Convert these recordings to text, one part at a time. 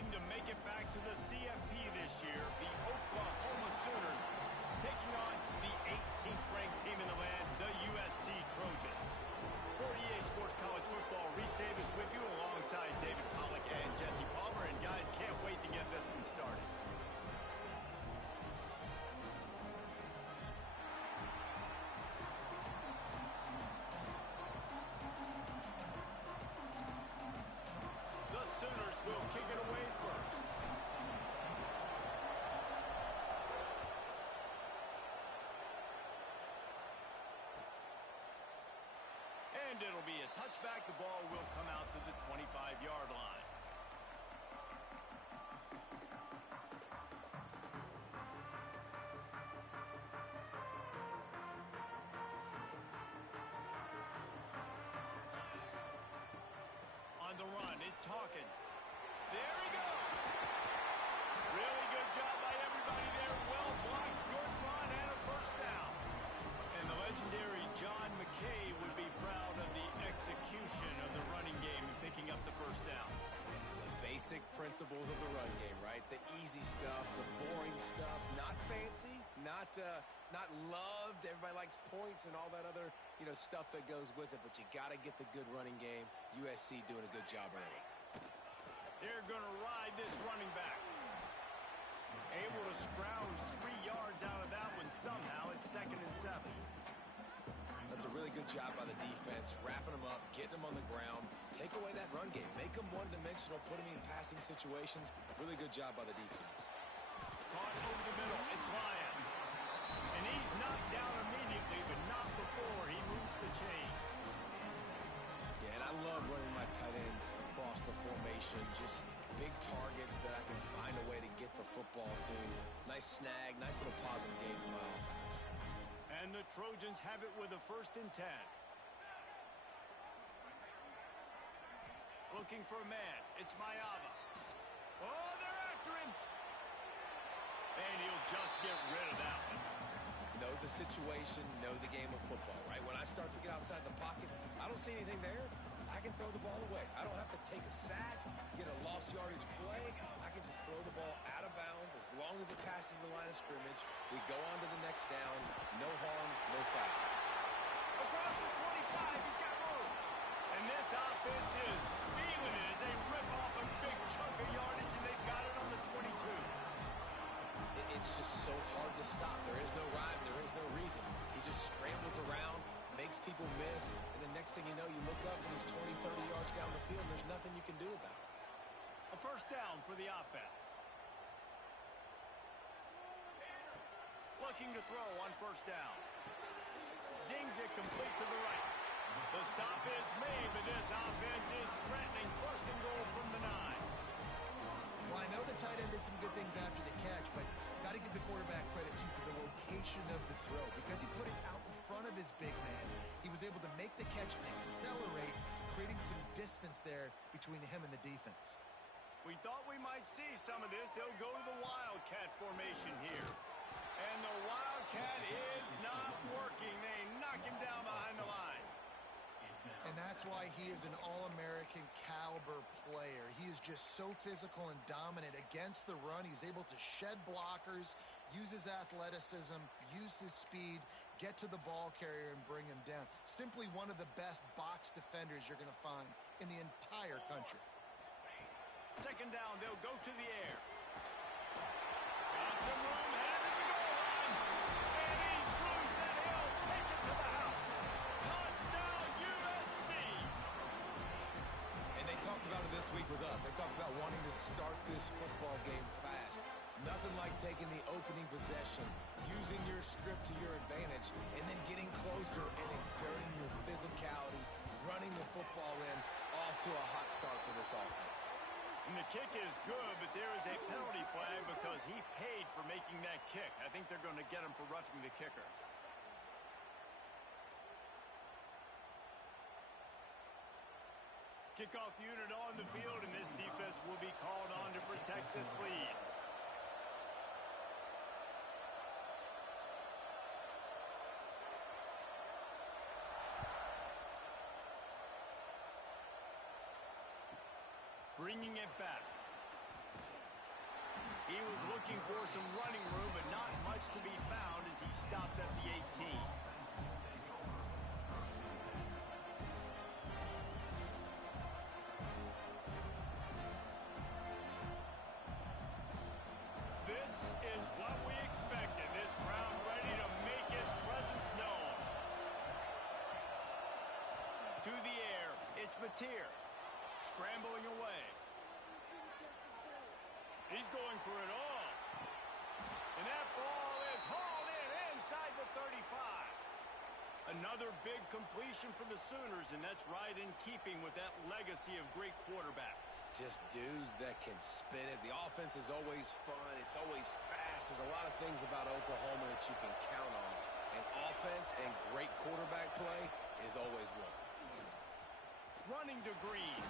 looking to make it back to the CFP this year, the Oklahoma Sooners, taking on the 18th-ranked team in the land, the USC Trojans. For EA Sports College Football, Reese Davis with you alongside David Pollack and Jesse Palmer. And guys, can't wait to get this one started. The Sooners will kick it away first. And it'll be a touchback. The ball will come out to the 25-yard line. On the run, it's Hawkins. There he goes. Really good job by everybody there. Well blocked, good run, and a first down. And the legendary John McKay would be proud of the execution of the running game and picking up the first down. The basic principles of the run game, right? The easy stuff, the boring stuff, not fancy, not loved. Everybody likes points and all that other, stuff that goes with it, but you got to get the good running game. USC doing a good job early. They're going to ride this running back. Able to scrounge 3 yards out of that one somehow. It's 2nd and 7. That's a really good job by the defense, wrapping them up, getting them on the ground, take away that run game, make them one-dimensional, put them in passing situations. Really good job by the defense. Caught over the middle. It's Lyons. And he's knocked down immediately, but not before he moves the chains. Yeah, and I love running my tight ends across the formation. Just big targets that I can find a way to get the football to. Nice snag, nice little positive game for my offense. And the Trojans have it with a 1st and 10. Looking for a man. It's Mayava. Oh, they're after him. And he'll just get rid of that one. Know the situation, know the game of football, right? When I start to get outside the pocket, I don't see anything there. I can throw the ball away. I don't have to take a sack, get a lost yardage play. I can just throw the ball out of bounds as long as it passes the line of scrimmage. We go on to the next down. No harm, no foul. Across the 25, he's got room. And this offense is feeling it as they rip off a big chunk of yardage, and they've got it on the 22. It's just so hard to stop. There is no rhyme. There is no reason. He just scrambles around, makes people miss, and the next thing you know, you look up and he's 20, 30 yards down the field, and there's nothing you can do about it. A first down for the offense. Looking to throw on first down. Zings it complete to the right. The stop is made, but this offense is threatening. 1st and goal from the 9. Well, I know the tight end did some good things after the catch, but got to give the quarterback credit, too, for the location of the throw. Because he put it out in front of his big man, he was able to make the catch and accelerate, creating some distance there between him and the defense. We thought we might see some of this. They'll go to the Wildcat formation here. And the Wildcat is not working. They knock him down behind the line. And that's why he is an All-American caliber player. He is just so physical and dominant against the run. He's able to shed blockers, use his athleticism, use his speed, get to the ball carrier and bring him down. Simply one of the best box defenders you're going to find in the entire country. 2nd down, they'll go to the air. Got some room, headed to the goal line. And he's loose, and he'll take it to the house. Touchdown, USC. And they talked about it this week with us. They talked about wanting to start this football game fast. Nothing like taking the opening possession, using your script to your advantage, and then getting closer and exerting your physicality, running the football in, off to a hot start for this offense. And the kick is good, but there is a penalty flag because he paid for making that kick. I think they're going to get him for roughing the kicker. Kickoff unit on the field, and this defense will be called on to protect this lead. Bringing it back. He was looking for some running room, but not much to be found as he stopped at the 18. This is what we expected. This crowd ready to make its presence known. To the air, it's Mateer. Scrambling away. He's going for it all. And that ball is hauled in inside the 35. Another big completion for the Sooners, and that's right in keeping with that legacy of great quarterbacks. Just dudes that can spin it. The offense is always fun. It's always fast. There's a lot of things about Oklahoma that you can count on. And offense and great quarterback play is always one. Running to Green.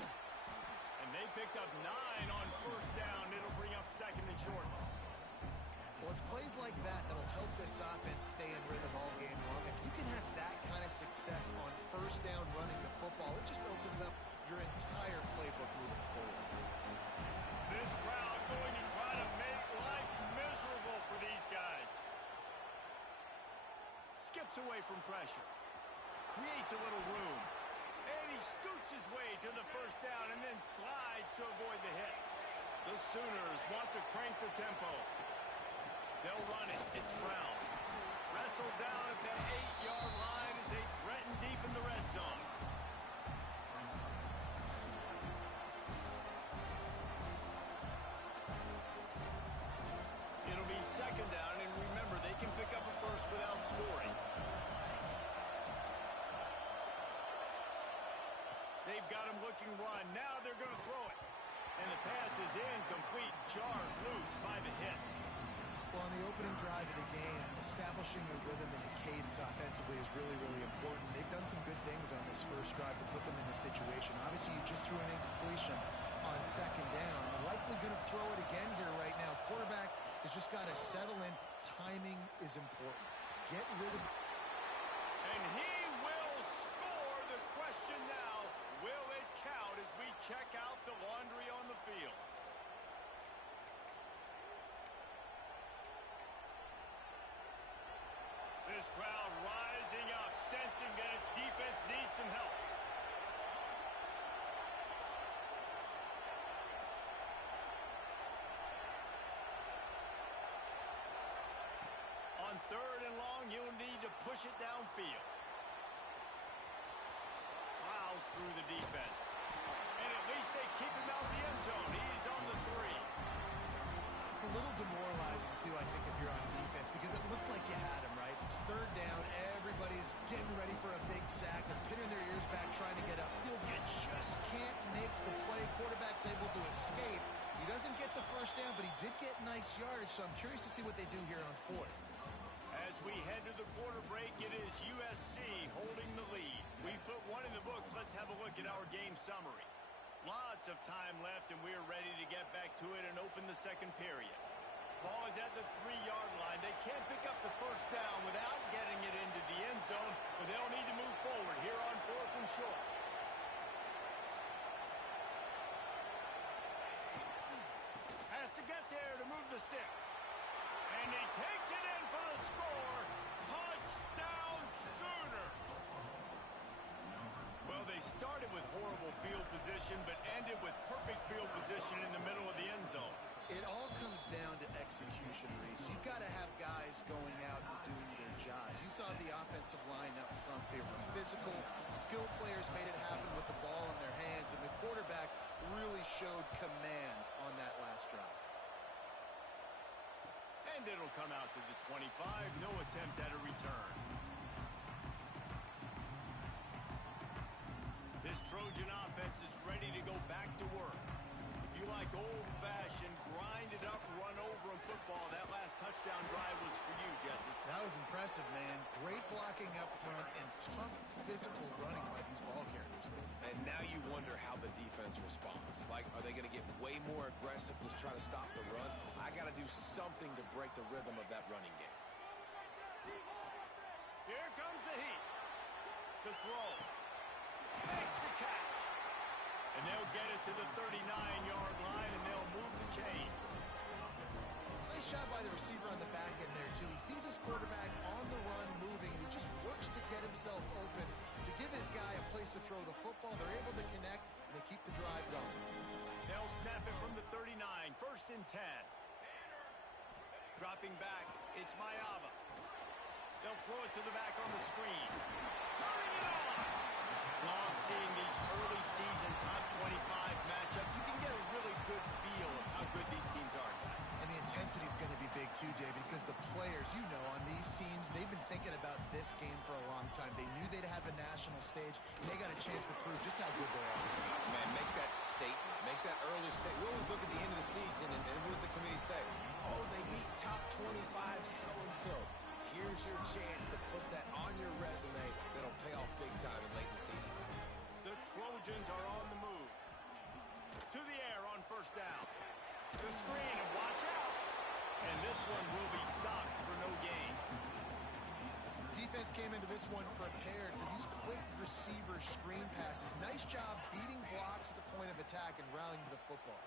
And they picked up 9 on first down. It'll bring up second and short. Well, it's plays like that that'll help this offense stay in rhythm all game long. If you can have that kind of success on first down running the football, it just opens up your entire playbook moving forward. This crowd going to try to make life miserable for these guys. Skips away from pressure. Creates a little room. And he scoots his way to the first down and then slides to avoid the hit. The Sooners want to crank the tempo. They'll run it. It's Brown. Wrestled down at the 8-yard line as they threaten deep in the red zone. It'll be second down, and remember, they can pick up a first without scoring. They've got him looking run. Now they're going to throw it. And the pass is incomplete, jarred loose by the hit. Well, on the opening drive of the game, establishing a rhythm and a cadence offensively is really, really important. They've done some good things on this first drive to put them in this situation. Obviously, you just threw an incompletion on second down. Likely going to throw it again here right now. Quarterback has just got to settle in. Timing is important. Get rid of... And he will score. The question now, will it count as we check out the laundry on the field? This crowd rising up, sensing that its defense needs some help. On third and long, you'll need to push it downfield. Plows through the defense. And at least they keep him out of the end zone. He's on the 3. It's a little demoralizing, too, I think, if you're on defense, because it looked like you had him, right? It's third down. Everybody's getting ready for a big sack. They're pinning their ears back, trying to get upfield. You just can't make the play. Quarterback's able to escape. He doesn't get the first down, but he did get nice yardage, so I'm curious to see what they do here on fourth. As we head to the quarter break, it is USC holding the lead. We put one in the books. Let's have a look at our game summary. Lots of time left, and we're ready to get back to it and open the second period. Ball is at the 3-yard line. They can't pick up the first down without getting it into the end zone, but they'll need to move forward here on fourth and short. Has to get there to move the sticks. And he takes it in for the score. Touchdown Sooners! Well, they started with horrible field position, but ended with perfect field position in the middle of the end zone. It all comes down to execution, Reese. You've got to have guys going out and doing their jobs. You saw the offensive line up front. They were physical. Skilled players made it happen with the ball in their hands, and the quarterback really showed command on that last drive. And it'll come out to the 25. No attempt at a return. This Trojan offense is ready to go back to work. If you like old-fashioned, grind-it-up, run-over in football, that last touchdown drive was for you, Jesse. That was impressive, man. Great blocking up front and tough physical running by these ball carriers. And now you wonder how the defense responds. Like, are they going to get way more aggressive to try to stop the run? I got to do something to break the rhythm of that running game. Here comes the heat. The throw. Makes the catch. And they'll get it to the 39-yard line, and they'll move the chains. the receiver on the back end there, too. He sees his quarterback on the run moving, and he just works to get himself open to give his guy a place to throw the football. They're able to connect, and they keep the drive going. They'll snap it from the 39. First and 10. Dropping back, it's Ncaa. They'll throw it to the back on the screen. Turning it on! Love seeing these early season top 25 matchups. You can get a really good feel of how good these teams are, guys. And the intensity is going to be big too, David, because the players, you know, on these teams, they've been thinking about this game for a long time. They knew they'd have a national stage, and they got a chance to prove just how good they are. Man, make that statement. Make that early statement. We always look at the end of the season, and what does the committee say? Oh, they beat top 25 so-and-so. Here's your chance to put that on your resume that'll pay off big time in late in the season. The Trojans are on the move. To the air on first down. The screen, and watch out. And this one will be stopped for no gain. Defense came into this one prepared for these quick receiver screen passes. Nice job beating blocks at the point of attack and rallying to the football.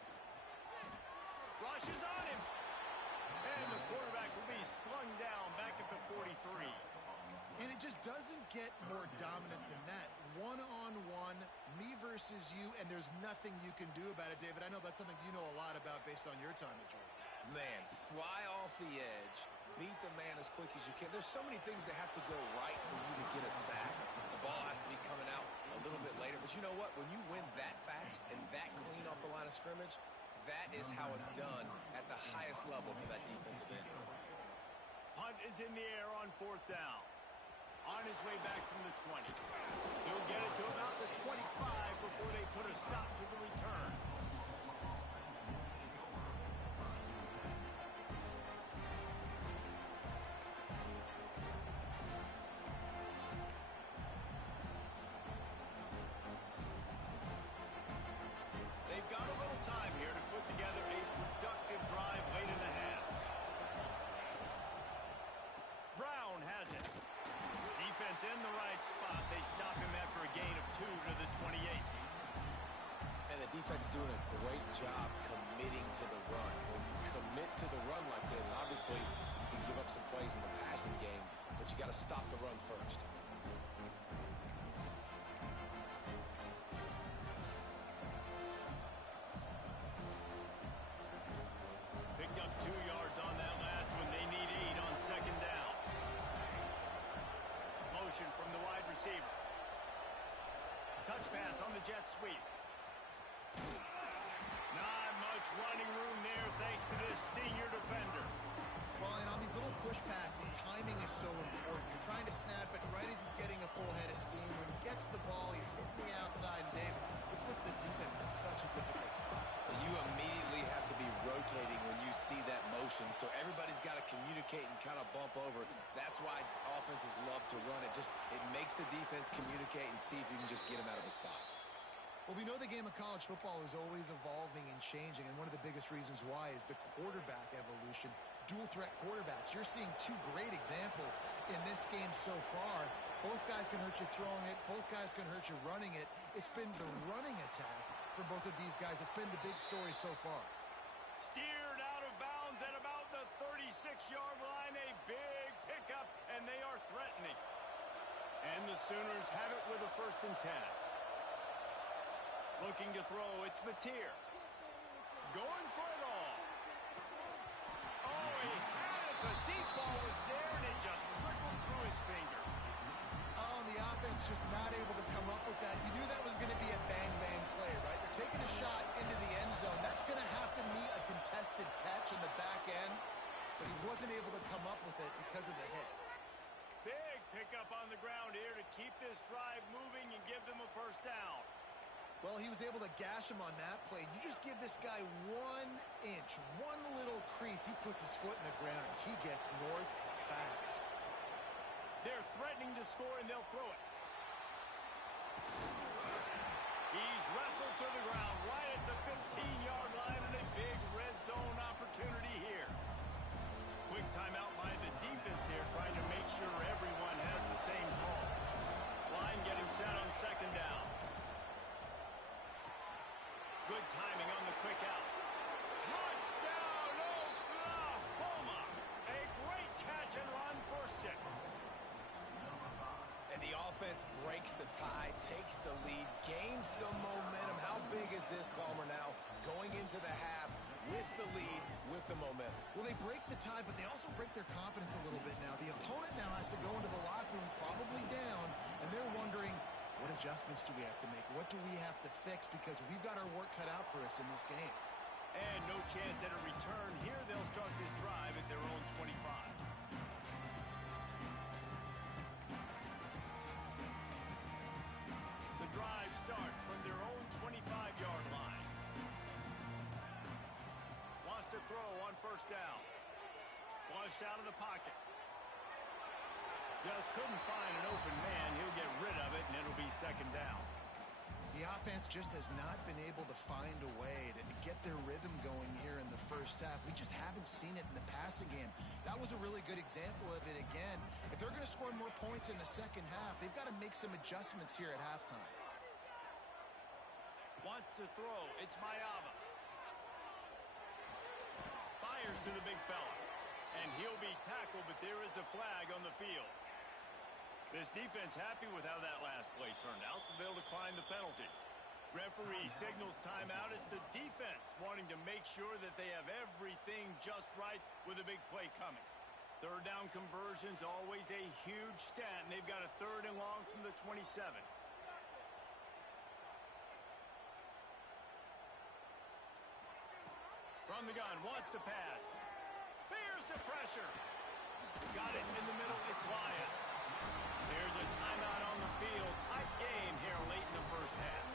Rush is on him. And the quarterback will be slung down back at the 43. And it just doesn't get more dominant than that. One-on-one, me versus you, and there's nothing you can do about it, David. I know that's something you know a lot about based on your time at Georgia. Man, fly off the edge, beat the man as quick as you can. There's so many things that have to go right for you to get a sack. The ball has to be coming out a little bit later. But you know what? When you win that fast and that clean off the line of scrimmage, that is how it's done at the highest level for that defensive end. Punt is in the air on fourth down. On his way back from the 20. He'll get it to about the 25 before they put a stop to the return. They've got a little time here to put together a productive drive late in the half. Brown has it. Defense in the right spot. They stop him after a gain of 2 to the 28. And the defense doing a great job committing to the run. When you commit to the run like this, obviously you can give up some plays in the passing game, but you got to stop the run first. Picked up 2 yards on that last one. They need 8 on second down. Motion from the wide receiver. Touch pass on the jet sweep. Not much running room there thanks to this senior defender. Well, and on these little push passes, timing is so important. You're trying to snap it right as he's getting a full head of steam. When he gets the ball, he's hitting the outside, and David, it puts the defense in such a difficult spot. You immediately have to be rotating when you see that motion, so everybody's got to communicate and kind of bump over. That's why offenses love to run it. It makes the defense communicate and see if you can just get them out of a spot. Well, we know the game of college football is always evolving and changing, and one of the biggest reasons why is the quarterback evolution. Dual threat quarterbacks. You're seeing 2 great examples in this game so far. Both guys can hurt you throwing it. Both guys can hurt you running it. It's been the running attack for both of these guys. It's been the big story so far. Steered out of bounds at about the 36-yard line. A big pickup, and they are threatening. And the Sooners have it with a 1st and 10. Looking to throw, it's Mateer. Going for it all. Oh, he had it. The deep ball was there, and it just trickled through his fingers. Oh, and the offense just not able to come up with that. You knew that was going to be a bang-bang play, right? They're taking a shot into the end zone. That's going to have to meet a contested catch in the back end, but he wasn't able to come up with it because of the hit. Big pickup on the ground here to keep this drive moving and give them a 1st down. Well, he was able to gash him on that play. You just give this guy 1 inch, one little crease. He puts his foot in the ground. He gets north fast. They're threatening to score, and they'll throw it. He's wrestled to the ground right at the 15-yard line, and a big red zone opportunity here. Quick timeout by the defense here, trying to make sure everyone has the same call. Line getting set on second down. Good timing on the quick out. Touchdown, Oklahoma! offense breaks the tie, takes the lead, gains some momentum. How big is this, Palmer, now going into the half with the lead, with the momentum? Well, they break the tie, but they also break their confidence a little bit now. The opponent now has to go into the locker room probably down, and they're wondering, what adjustments do we have to make? What do we have to fix? Because we've got our work cut out for us in this game. And no chance at a return here. They'll start this drive at their own 25. The drive starts from their own 25-yard line. Wants to throw on first down. Flushed out of the pocket. Just couldn't find an open man. He'll get rid of it, and it'll be second down. The offense just has not been able to find a way to get their rhythm going here in the first half. We just haven't seen it in the passing game. That was a really good example of it again. If they're going to score more points in the second half, they've got to make some adjustments here at halftime. Wants to throw. It's Ncaa. Fires to the big fella. And he'll be tackled, but there is a flag on the field. This defense happy with how that last play turned out, so they'll decline the penalty. Referee signals timeout. It's the defense wanting to make sure that they have everything just right with a big play coming. Third down conversions, always a huge stat, and they've got a third and long from the 27. From the gun, wants to pass. Fears the pressure. Got it in the middle. It's Lions. There's a timeout on the field. Tight game here late in the first half.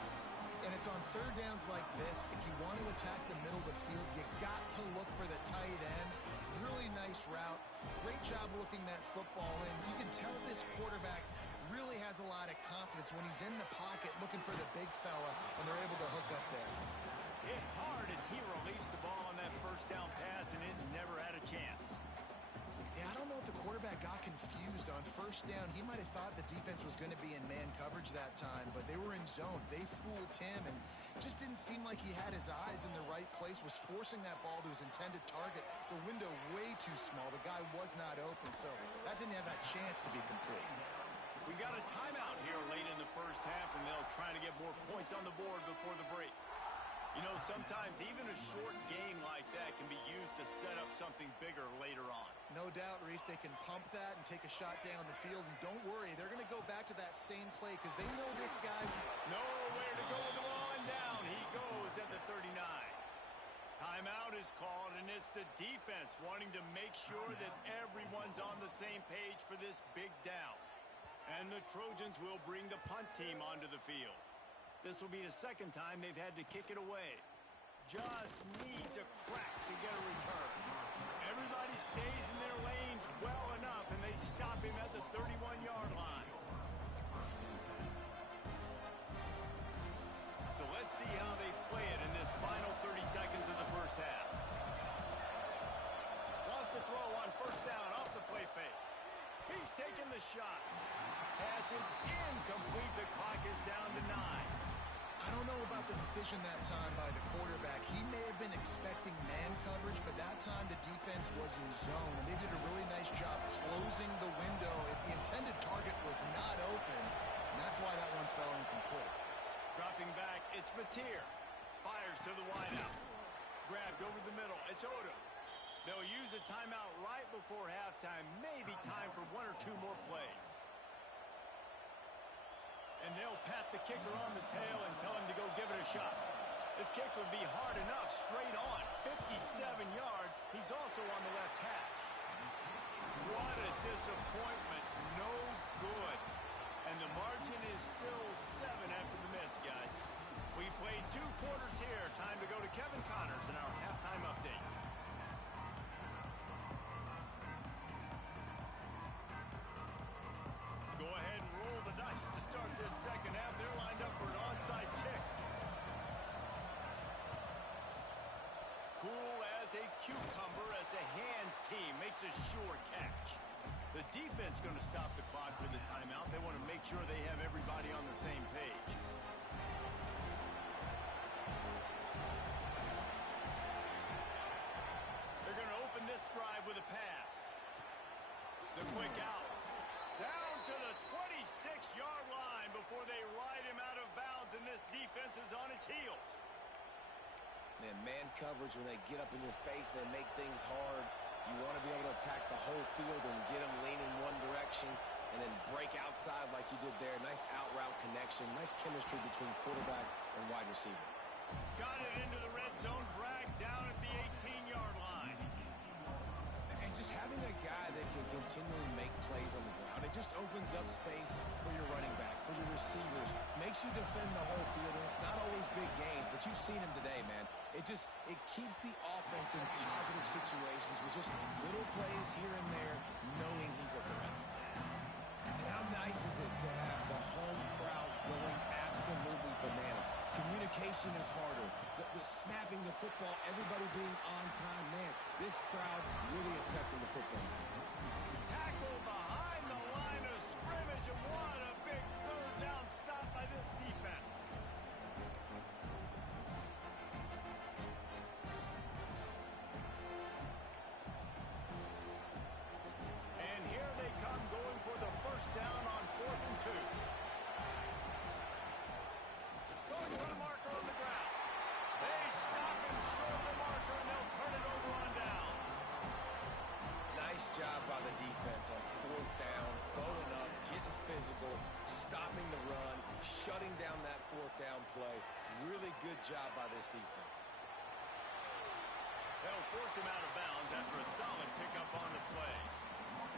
And it's on third downs like this. If you want to attack the middle of the field, you got to look for the tight end. Really nice route. Great job looking that football in. You can tell this quarterback really has a lot of confidence when he's in the pocket looking for the big fella, and they're able to hook up there. Hit hard as he released the ball on that first down pass, and it never had a chance. Yeah, I don't know if the quarterback got confused on first down. He might have thought the defense was going to be in man coverage that time, but they were in zone. They fooled him, and just didn't seem like he had his eyes in the right place, was forcing that ball to his intended target. The window way too small. The guy was not open, so that didn't have that chance to be complete. We got a timeout here late in the first half, and they'll try to get more points on the board before the break. You know, sometimes even a short game like that can be used to set up something bigger later on. No doubt, Reese, they can pump that and take a shot down the field. And don't worry, they're going to go back to that same play because they know this guy. Nowhere to go with the ball, and down he goes at the 39. Timeout is called, and it's the defense wanting to make sure that everyone's on the same page for this big down. And the Trojans will bring the punt team onto the field. This will be the second time they've had to kick it away. Just needs a crack to get a return. Everybody stays in their lanes well enough, and they stop him at the 31-yard line. So let's see how they play it in this final 30 seconds of the first half. Wants to throw on first down off the play fake. He's taking the shot. Pass is incomplete. The clock is down to 9. I don't know about the decision that time by the quarterback. He may have been expecting man coverage, but that time the defense was in zone, and they did a really nice job closing the window. The intended target was not open, and that's why that one fell incomplete. Dropping back, it's Mateer. Fires to the wideout. Grabbed over the middle. It's Odom. They'll use a timeout right before halftime. Maybe time for one or two more plays. And they'll pat the kicker on the tail and tell him to go give it a shot. This kick would be hard enough straight on. 57 yards. He's also on the left hash. What a disappointment. No good. And the margin is still 7 after the miss, guys. We played 2 quarters here. Time to go to Kevin Connors in our halftime update. Go ahead and roll the dice to start this second half. They're lined up for an onside kick. Cool as a cucumber as the hands team makes a sure catch. The defense going to stop the clock with the timeout. They want to make sure they have everybody on the same page. They're going to open this drive with a pass. The quick out. Down to the 26-yard defense is on its heels. Man coverage, when they get up in your face, they make things hard. You want to be able to attack the whole field and get them leaning one direction and then break outside like you did there. Nice out route connection. Nice chemistry between quarterback and wide receiver. Got it into the red zone, dragged down at the 18-yard line. And just having a guy that can continually make plays on the ground, it just opens up space for your running back, for your receivers, makes you defend the whole field. And it's not always big gains, but you've seen him today, man. It keeps the offense in positive situations with just little plays here and there, knowing he's a threat. And how nice is it to have the home crowd going absolutely bananas? Communication is harder. The snapping the football, everybody being on time. Man, this crowd really affecting the football. Tackle behind the line of scrimmage, and what a big third down stop by this defense. And here they come, going for the first down on 4th and 2. Going for the marker on the ground. They stop him short of the marker, and they'll turn it over on downs. Nice job by the defense on 4th down, bowing up, getting physical, stopping the run, shutting down that 4th down play. Really good job by this defense. They'll force him out of bounds after a solid pickup on the play.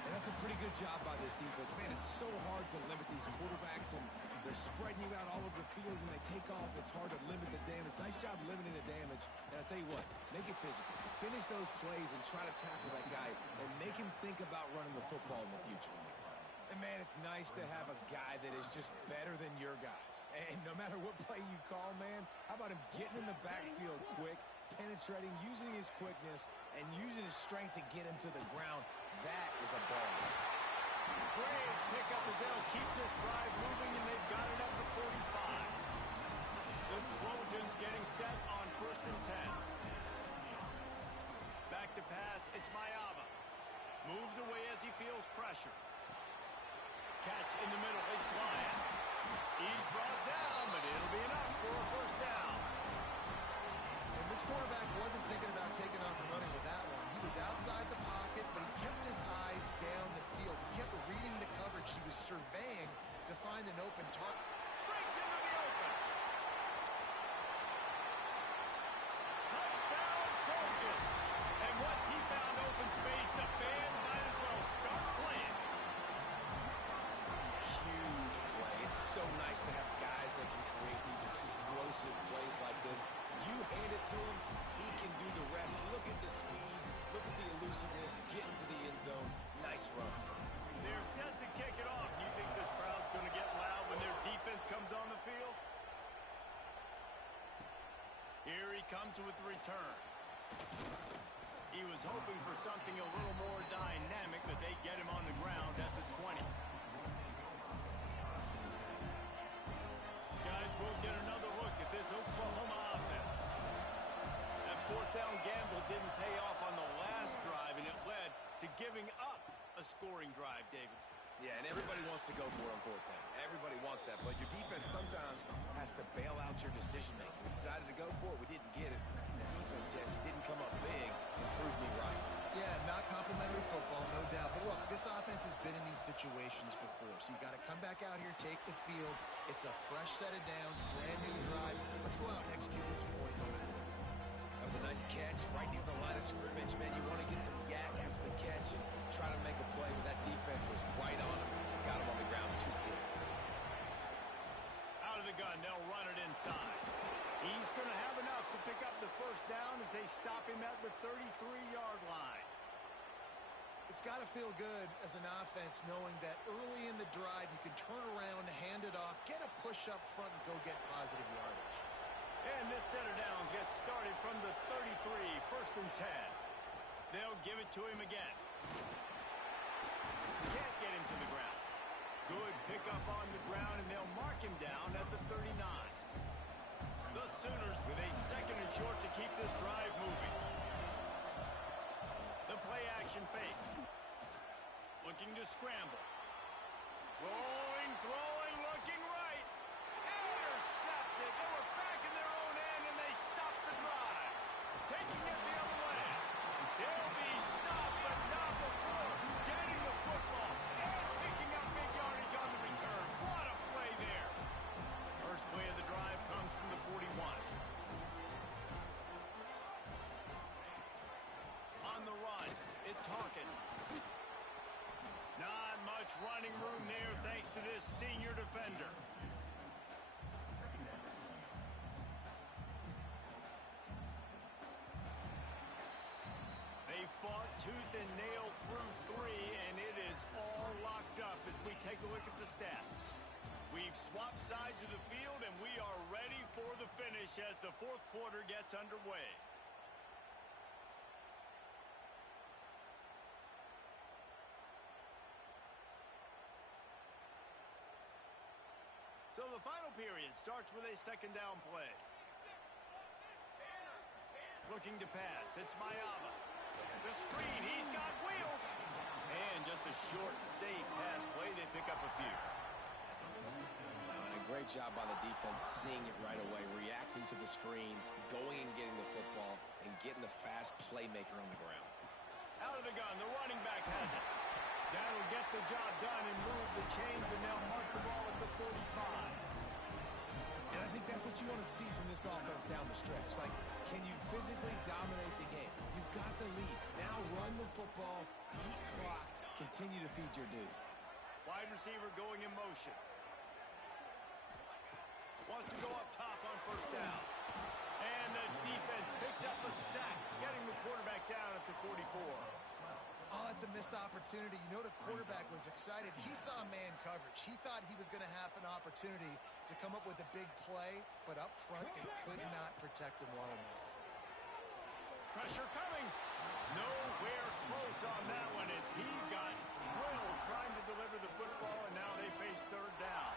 And that's a pretty good job by this defense. Man, it's so hard to limit these quarterbacks, and they're spreading you out all over the field. When they take off, it's hard to limit the damage. Nice job limiting the damage. And I'll tell you what, make it physical. Finish those plays and try to tackle that guy and make him think about running the football in the future. And, man, it's nice to have a guy that is just better than your guys. And no matter what play you call, man, how about him getting in the backfield quick, penetrating, using his quickness, and using his strength to get him to the ground. That is a ball. Great pickup as they'll keep this drive moving, and they've got it up to 45. The Trojans getting set on 1st and 10. Back to pass, it's Ncaa. Moves away as he feels pressure. Catch in the middle, it's Lions. He's brought down, but it'll be enough for a first down. And this quarterback wasn't thinking about taking off and running with that one. He was outside the pocket, but he kept his eyes down the field. He kept reading the coverage. He was surveying to find an open target. Brings him to the open. Touchdown, Trojans. And once he found open space, the band might as well start playing. Huge play. It's so nice to have guys that can create these explosive plays like this. You hand it to him, he can do the rest. Look at the speed, look at the elusiveness, get into the end zone. Nice run. They're set to kick it off. You think this crowd's going to get loud when their defense comes on the field? Here he comes with the return. He was hoping for something a little more dynamic, but they get him on the ground at the 20. Guys, we'll get another look at this Oklahoma offense. That 4th down gamble didn't pay off on the last drive, and it led to giving up a scoring drive, David. Yeah, and everybody wants to go for it on 4th down. Everybody wants that, but your defense sometimes has to bail out your decision-making. We decided to go for it. We didn't get it. The defense, Jesse, didn't come up big and prove me right. Yeah, not complimentary football, no doubt. But look, this offense has been in these situations before, so you got to come back out here, take the field. It's a fresh set of downs, brand new drive. Let's go out and execute some points on it. That was a nice catch right near the line of scrimmage, man. You want to get some yak after the catch and try to make a play, but that defense was right on him. Got him on the ground too quick. Out of the gun, they'll run it inside. He's going to have enough to pick up the first down as they stop him at the 33-yard line. It's got to feel good as an offense knowing that early in the drive you can turn around, hand it off, get a push up front, and go get positive yardage. And this set of downs gets started from the 33, 1st and 10. They'll give it to him again. Can't get him to the ground. Good pickup on the ground, and they'll mark him down at the 39. The Sooners with a 2nd and short to keep this drive moving. The play action fake. Looking to scramble. Rolling, throwing, looking right. Intercepted. They were Hawkins. Not much running room there thanks to this senior defender. They fought tooth and nail through 3, and it is all locked up as we take a look at the stats. We've swapped sides of the field, and we are ready for the finish as the fourth quarter gets underway. So the final period starts with a second down play. Looking to pass. It's Ncaa. The screen. He's got wheels. And just a short, safe pass play. They pick up a few. And a great job by the defense seeing it right away, reacting to the screen, going and getting the football, and getting the fast playmaker on the ground. Out of the gun. The running back has it. That'll get the job done and move the chains, and they'll mark the ball at the 45. And I think that's what you want to see from this offense down the stretch. Like, can you physically dominate the game? You've got the lead. Now run the football, eat clock, continue to feed your dude. Wide receiver going in motion. Wants to go up top on first down. And the defense picks up a sack, getting the quarterback down at the 44. Oh, it's a missed opportunity. You know the quarterback was excited. He saw man coverage. He thought he was going to have an opportunity to come up with a big play, but up front they could not protect him well enough. Pressure coming. Nowhere close on that one as he got drilled trying to deliver the football, and now they face third down.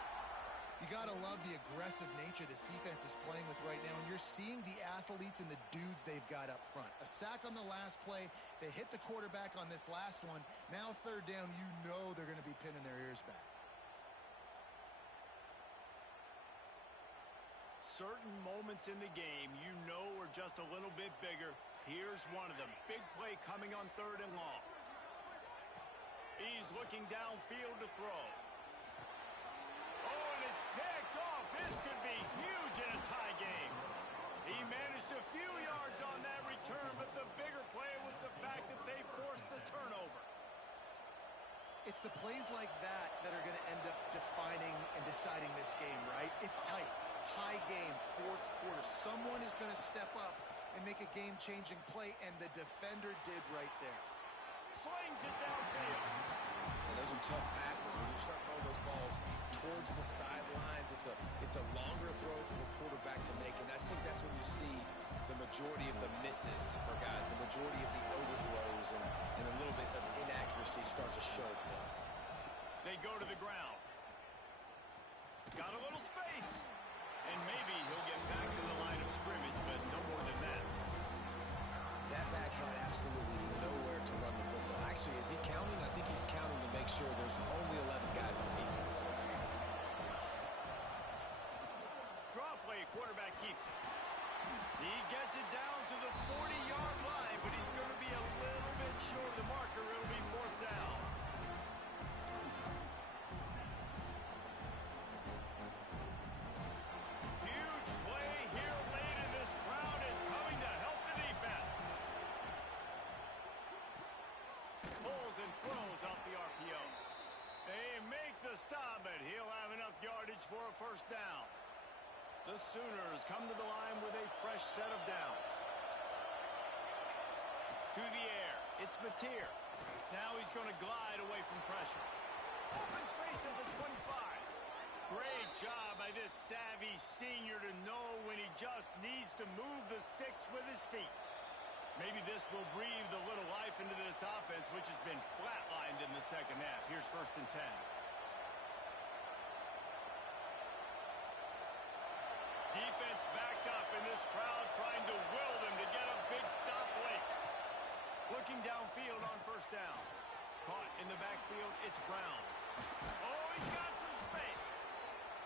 You got to love the aggressive nature this defense is playing with right now, and you're seeing the athletes and the dudes they've got up front. A sack on the last play. They hit the quarterback on this last one. Now third down, you know they're going to be pinning their ears back. Certain moments in the game you know are just a little bit bigger. Here's one of them. Big play coming on third and long. He's looking downfield to throw. Oh, and it's picked off. This could be huge in a tie game. He managed a few yards on that return, but the bigger play was the fact that they forced the turnover. It's the plays like that that are going to end up defining and deciding this game, right? It's tight. Tie game, fourth quarter. Someone is going to step up and make a game-changing play, and the defender did right there. Slings it downfield. And those are tough passes. When you start throwing those balls towards the sidelines, it's a longer throw for the quarterback to make, and I think that's when you see the majority of the misses for guys, the majority of the overthrows, and a little bit of inaccuracy start to show itself. They go to the ground. Got a little space. And maybe he'll get back to the line of scrimmage, but no more than that. That back had absolutely nowhere to run the football. Actually, is he counting? I think he's counting to make sure there's only 11 guys on defense. Draw play, quarterback keeps it. He gets it down to the 40-yard line, but he's going to be a little bit short of the marker. It'll be fourth down. Huge play here late, and this crowd is coming to help the defense. Pulls and throws off the RPO. They make the stop, but he'll have enough yardage for a first down. The Sooners come to the line with a fresh set of downs. To the air, it's Mateer. Now he's going to glide away from pressure. Open space at the 25. Great job by this savvy senior to know when he just needs to move the sticks with his feet. Maybe this will breathe a little life into this offense, which has been flatlined in the second half. Here's first and 10. Defense backed up, and this crowd trying to will them to get a big stop late. Looking downfield on first down. Caught in the backfield, it's Brown. Oh, he's got some space.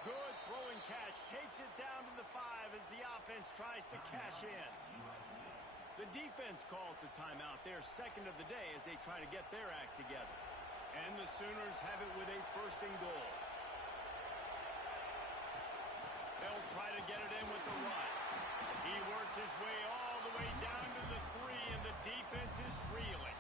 Good throwing catch. Takes it down to the 5 as the offense tries to cash in. The defense calls the timeout, their second of the day, as they try to get their act together. And the Sooners have it with a first and goal. They'll try to get it in with the run. He works his way all the way down to the 3, and the defense is reeling.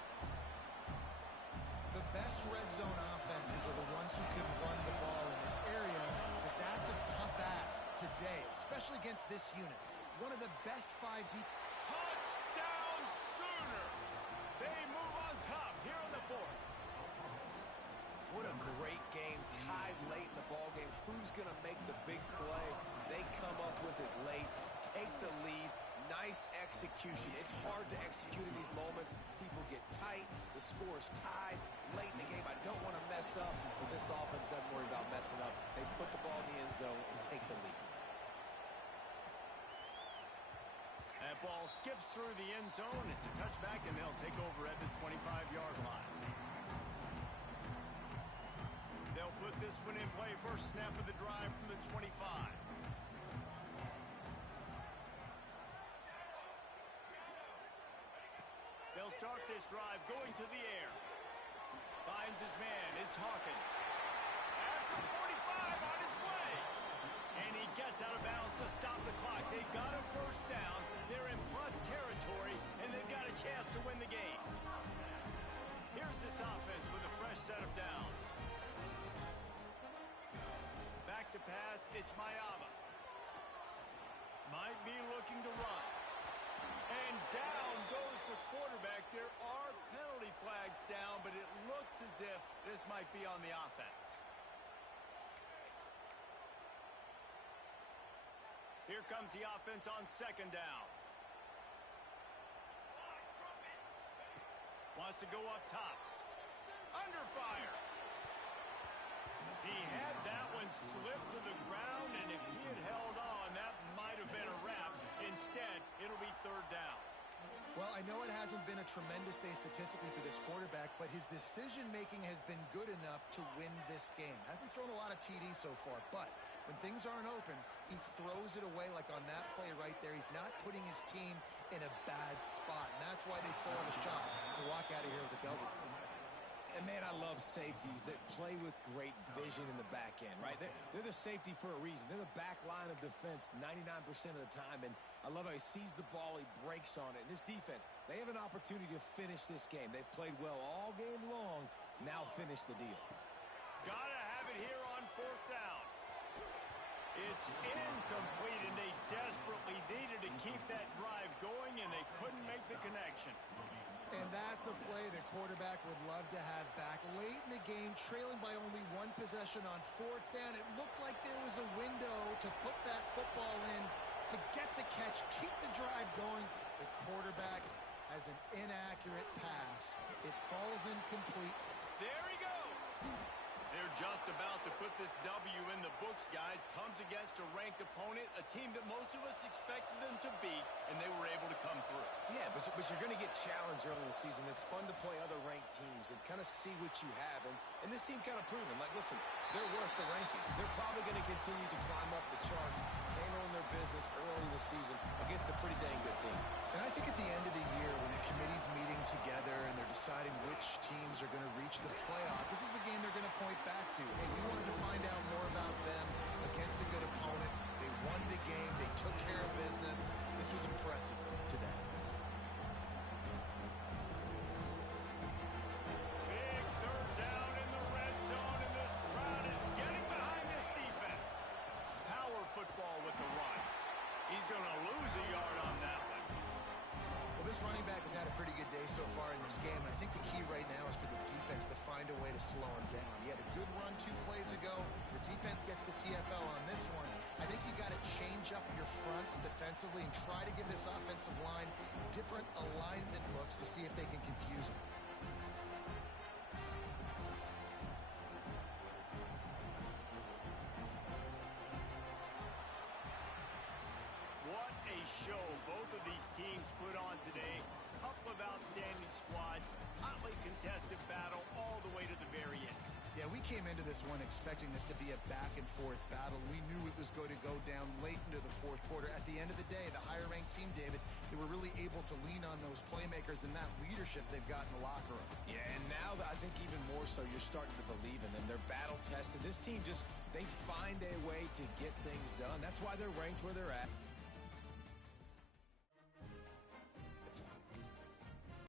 especially against this unit. One of the best 5 deep. Touchdown Sooners! They move on top here in the 4th. What a great game, tied late in the ball game. Who's going to make the big play? They come up with it late, take the lead. Nice execution. It's hard to execute in these moments. People get tight. The score is tied late in the game. I don't want to mess up, but this offense doesn't worry about messing up. They put the ball in the end zone and take the lead. That ball skips through the end zone. It's a touchback, and they'll take over at the 25-yard line. They'll put this one in play. First snap of the drive from the 25. They'll start this drive going to the air. Finds his man. It's Hawkins. At the 45 on his way. And he gets out of bounds to stop the clock. They got a first down. They're in plus territory, and they've got a chance to win the game. Here's this offense with a fresh set of downs. Back to pass. It's Ncaa. Might be looking to run. And down goes the quarterback. There are penalty flags down, but it looks as if this might be on the offense. Here comes the offense on second down. Wants to go up top. Under fire. He had that one slip to the ground, and if he had held on, that might have been a wrap. Instead, it'll be third down. Well, I know it hasn't been a tremendous day statistically for this quarterback, but his decision-making has been good enough to win this game. Hasn't thrown a lot of TDs so far, but when things aren't open, he throws it away like on that play right there. He's not putting his team in a bad spot, and that's why they still have a shot to walk out of here with a W. And, man, I love safeties that play with great vision in the back end, right? They're the safety for a reason. They're the back line of defense 99% of the time, and I love how he sees the ball, he breaks on it. And this defense, they have an opportunity to finish this game. They've played well all game long. Now finish the deal. Gotta have it here on fourth down. It's incomplete, and they desperately needed to keep that drive going, and they couldn't make the connection. And that's a play the quarterback would love to have back. Late in the game, trailing by only one possession on fourth down. It looked like there was a window to put that football in, to get the catch, keep the drive going. The quarterback has an inaccurate pass. It falls incomplete. There he goes. They're just about to put this W in the books, guys. Comes against a ranked opponent, a team that most of us expected them to beat, and they were able to come through. Yeah, but you're going to get challenged early in the season. It's fun to play other ranked teams and kind of see what you have. And this team kind of proven, like, listen, they're worth the ranking. They're probably going to continue to climb up the charts, handling their business early in the season against a pretty dang good team. And I think at the end of the year, when the committee's meeting together and they're deciding which teams are going to reach the playoff, this is a game they're going to point back to. Hey, we wanted to find out more about them against a good opponent. They won the game. They took care of business. This was impressive today. Big third down in the red zone, and this crowd is getting behind this defense. Power football with the run. He's going to lose a yard on that one. Well, this running back has had a pretty good day so far in this game, and I think the key right now is for the defense to find a way to slow him down. He had a good run 2 plays ago. The defense gets the TFL on this one. I think you got to change up your fronts defensively and try to give this offensive line different alignment looks to see if they can confuse him. What a show both of these teams put on today. Couple of outstanding squads. Hotly contested battle all the way to the very end. Yeah, we came into this one expecting this to be a back-and-forth battle. We knew it was going to go down late into the fourth quarter. At the end of the day, the higher-ranked team, David, they were really able to lean on those playmakers and that leadership they've got in the locker room. Yeah, and now I think even more so, you're starting to believe in them. They're battle-tested. This team just, they find a way to get things done. That's why they're ranked where they're at.